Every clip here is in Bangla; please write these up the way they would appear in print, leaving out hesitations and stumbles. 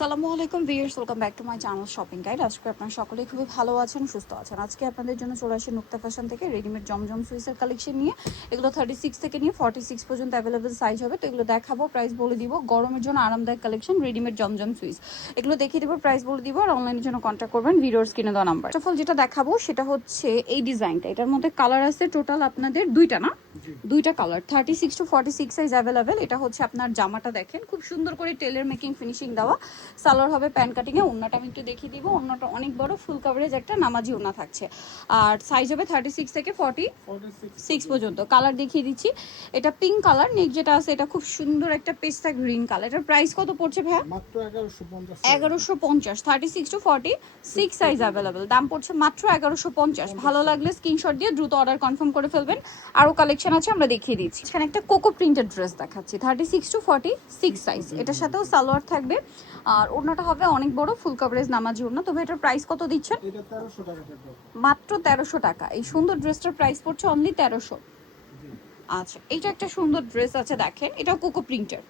আসসালামু আলাইকুম viewers, welcome back to my channel shopping guide. আজকে আপনারা সকলেই খুবই ভালো আছেন, সুস্থ আছেন। আজকে আপনাদের জন্য চলে আসে নুক্তা ফ্যাশন থেকে রেডিমেড জমজম সুইসের কালেকশন নিয়ে। এগুলো 36 থেকে নিয়ে 46 পর্যন্ত অ্যাভেলেবেল সাইজ হবে। তো এগুলো দেখাবো, প্রাইস বলে দিব। গরমের জন্য আরামদায়ক কালেকশন রেডিমেড জমজম সুইস, এগুলো দেখিয়ে দেবো, প্রাইস বলে দিব। আর অনলাইনের জন্য কন্ট্যাক্ট করবেন ভিডিওর স্ক্রিনে দেওয়া নাম্বার। ফার্স্ট অফ অল যেটা দেখাবো সেটা হচ্ছে এই ডিজাইনটা। এটার মধ্যে কালার আছে টোটাল আপনাদের দুইটা, না দুইটা কালার, 36 টু 46 সাইজ অ্যাভেলেবেল। এটা হচ্ছে আপনার জামাটা দেখেন, খুব সুন্দর করে টেলার মেকিং ফিনিশিং দেওয়া। সালোয়ার হবে প্যান কাটিং এ। ওন্নাটা আমি একটু দেখিয়ে দিব। ওন্নাটা অনেক বড়, ফুল কভারেজ একটা নামাজি ওন্না থাকছে। আর সাইজ হবে 36 থেকে 46 পর্যন্ত। কালার দেখিয়ে দিচ্ছি। এটা পিঙ্ক কালার। নেক্সট যেটা আছে এটা খুব সুন্দর একটা পেস্তা গ্রিন কালার। এটার প্রাইস কত পড়ছে ভাই? মাত্র 1150। 36 টু 46 সাইজ অ্যাভেলেবেল। দাম পড়ছে মাত্র 1150। ভালো লাগলে স্ক্রিনশট দিয়ে দ্রুত অর্ডার কনফার্ম করে ফেলবেন। আরো কালেকশন আছে, আমরা দেখিয়ে দিচ্ছি। এখানে একটা কোকো প্রিন্টেড ড্রেস দেখাচ্ছি, 36 টু 46 সাইজ। এটার সাথেও সালোয়ার থাকবে আর ওড়নাটা হবে অনেক বড়, ফুল কভারেজ নামাজি ওড়না। তবে এটার প্রাইস কত দিচ্ছেন? এটা 1300 টাকা থাকবে। মাত্র 1300 টাকা। এই সুন্দর ড্রেসটার প্রাইস পড়ছে অনলি 1300। আচ্ছা, এটা একটা সুন্দর ড্রেস আছে দেখেন, এটা কোকো প্রিন্টের।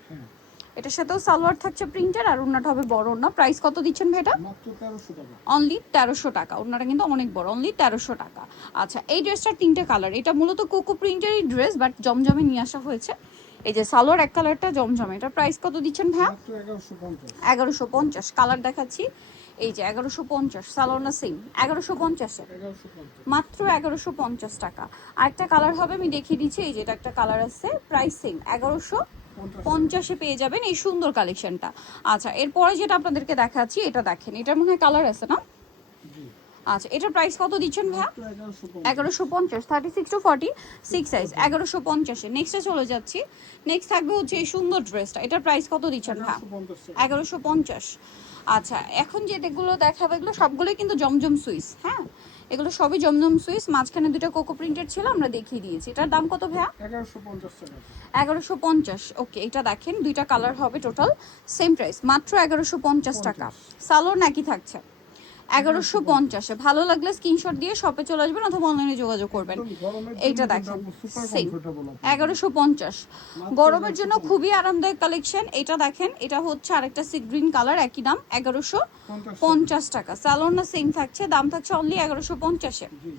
এটার সাথেও সালোয়ার থাকছে প্রিন্টের আর ওড়নাটা হবে বড় ওড়না। প্রাইস কত দিচ্ছেন ভাই এটা? মাত্র 1300 টাকা। অনলি 1300 টাকা। ওড়নাটা কিন্তু অনেক বড়, অনলি 1300 টাকা। আচ্ছা, এই ড্রেসটার তিনটে কালার। এটা মূলত কোকো প্রিন্টেরই ড্রেস, বাট জমজমে নিয়ে আসা হয়েছে। এই যে সালোয়ার এক কালারটা জমজমে। এটার প্রাইস কত দিচ্ছেন ভাই? মাত্র 1150। 1150। কালার দেখাচ্ছি, এই যে 1150। সালোয়ার না সেম 1150 এ, 1150 মাত্র 1150 টাকা। আরেকটা কালার হবে, আমি দেখিয়ে দিচ্ছি। এই যে এটা একটা কালার আছে, প্রাইস সেম 1150 পেয়ে যাবেন এই সুন্দর কালেকশনটা। আচ্ছা, এরপরে যেটা আপনাদেরকে দেখাচ্ছি এটা দেখেন, এটার মনে হয় কালার আছে না? জি। আচ্ছা, এটার প্রাইস কত দিচ্ছেন ভাইয়া? মাত্র 1150। 1150। 36 টু 46 সাইজ 1150 এ। নেক্সটে চলে যাচ্ছি। নেক্সট থাকবে হচ্ছে এই সুন্দর ড্রেসটা। এটার প্রাইস কত দিচ্ছেন ভাইয়া? 1150 টাকা। 1150। আচ্ছা, এখন যেগুলো দেখাবো এগুলো সবগুলোই কিন্তু জমজম সুইস। হ্যাঁ, এগুলো সবই জমজম সুইস। মাঝখানে দুটো কোকো প্রিন্টেড ছিল, আমরা দেখিয়ে দিয়েছি। এটার দাম কত ভাইয়া? 1150 টাকা। 1150। ওকে, এটা দেখেন দুইটা কালার হবে, টোটাল সেম প্রাইস, মাত্র 1150 টাকা। সালোয়ার নাকি থাকছে 1150 এ। ভালো লাগলে স্ক্রিনশট দিয়ে শপে চলে আসবেন অথবা অনলাইনে যোগাযোগ করবেন। একদম গরমের জন্য এইটা কিন্তু দেখেন আপু সুপার সেম কমফোর্টেবল আপু। 1150। গরমের জন্য খুবই আরামদায়ক কালেকশন। এটা দেখেন, এটা হচ্ছে আরেকটা সি গ্রিন কালার, একই দাম 1150 টাকা। সালোয়ার না সেম থাকছে, দাম থাকছে অনলি 1150 এ। জি।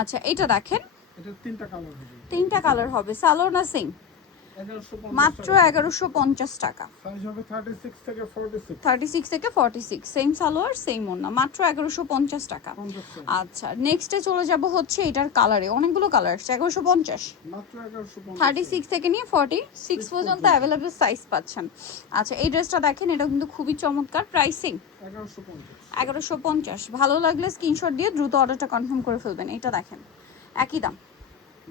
আচ্ছা, এটা দেখেন, এটা তিনটা কালার হবে। তিনটা কালার হবে। সালোয়ার না সেম, 1150 মাত্র টাকা। 1150 টাকা। সাইজ হবে 36 থেকে 46। 36 থেকে 46 সেম সালোয়ার সেম ওড়না, মাত্র 1150 টাকা। 50 আচ্ছা, নেক্সটে চলে যাব হচ্ছে এটার কালারে, অনেকগুলো কালার আসছে। 1150। মাত্র 1150। 36 থেকে নিয়ে 46 পর্যন্ত অ্যাভেলেবল সাইজ পাচ্ছেন। আচ্ছা, এই ড্রেসটা দেখেন, এটা কিন্তু খুবই চমৎকার। প্রাইসিং 1150। 1150। ভালো লাগলে স্ক্রিনশট দিয়ে দ্রুত অর্ডারটা কনফার্ম করে ফেলবেন। এটা দেখেন, একই দাম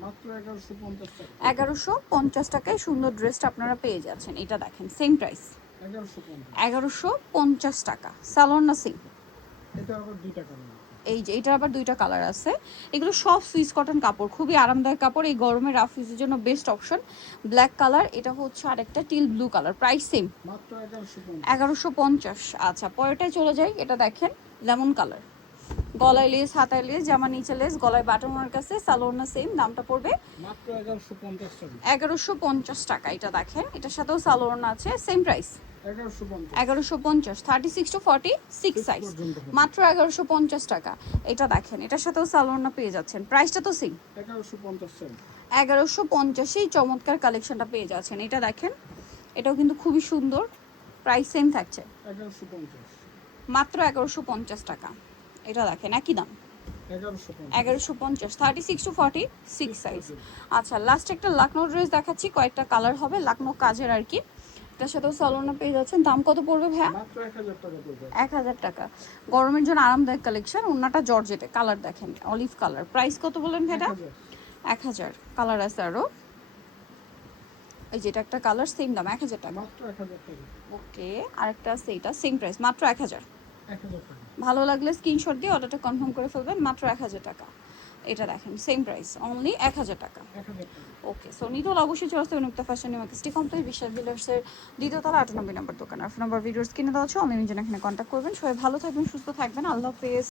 মাত্র 1150 টাকা। 1150 টাকায় সুন্দর ড্রেসটা আপনারা পেয়ে যাচ্ছেন। এটা দেখেন সেম প্রাইস 1150। 1150 টাকা। সালোয়ার না সেম। এটা আবার দুইটা কালার। এই যে এটার আবার দুইটা কালার আছে। এগুলো সব সুইস কটন কাপড়, খুবই আরামদায়ক কাপড়। এই গরমে রাফ ইউজের জন্য বেস্ট অপশন। ব্ল্যাক কালার, এটা হচ্ছে আরেকটা teal blue colour. Price same মাত্র 1150। 1150। আচ্ছা, পরেরটায় চলে যাই। এটা দেখেন লেমন কালার, গলায় লেস, হাতায় লেস, জামা নিচে লেস, গলায় বাটন ওয়ার্ক আছে। সালোয়ার না সেম, দামটা পড়বে মাত্র 1150 টাকা। 1150 টাকা। এটা দেখেন, এটার সাথেও সালোয়ার না আছে, সেম প্রাইস 1150। 1150। 36 টু 46 সাইজ, মাত্র 1150 টাকা। এটা দেখেন, এটার সাথেও সালোয়ার পেয়ে যাচ্ছেন। প্রাইসটা তো সেম 1150 টাকা। 1150। এই চমৎকার কালেকশনটা পেয়ে যাচ্ছেন। এটা দেখেন, এটাও কিন্তু খুবই সুন্দর। প্রাইস সেম থাকছে 1150। মাত্র 1150 টাকা। এটা দেখেন একই দাম 1150। 1150। 36 টু 46 সাইজ। আচ্ছা, লাস্ট একটা লাকনো ড্রেস দেখাচ্ছি, কয়েকটা কালার হবে, লাকনো কাজের আর কি। এটার সাথেও সালোয়ার পেয়ে যাচ্ছেন। দাম কত পড়বে ভাইয়া? মাত্র 1000 টাকা পড়বে। 1000 টাকা। গরমের জন্য আরামদায়ক কালেকশন। ওন্নাটা জর্জেটে, কালার দেখেন অলিভ কালার। প্রাইস কত বলেন ভাইয়া? 1000। কালার আছে আরো, এই যেটা একটা কালার, সেম দাম 1000 টাকা। মাত্র 1000 টাকা। ওকে, আরেকটা আছে, এটা সেম প্রাইস, মাত্র 1000। 1000 টাকা। ভালো লাগলে স্ক্রিনশট দিয়ে অর্ডারটা কনফার্ম করে ফেলবেন, মাত্র 1000 টাকা। এটা দেখেন সেম প্রাইস, অনলি 1000 টাকা। 1000 টাকা। ওকে, সো নিতে হলে অবশ্যই চলে আসতে হবে নুক্তা ফ্যাশন মার্কেটটি কমপ্লেক্স, বিশ্বাস বিলার্সের দ্বিতীয় তলা 98 নম্বর দোকান। আর ফোন নাম্বার ভিডিওস কিনে দেওয়া হচ্ছে, অনলাইনের জন্য এখানে কন্ট্যাক্ট করবেন। সবাই ভালো থাকবেন, সুস্থ থাকবেন, আল্লাহ হাফেজ।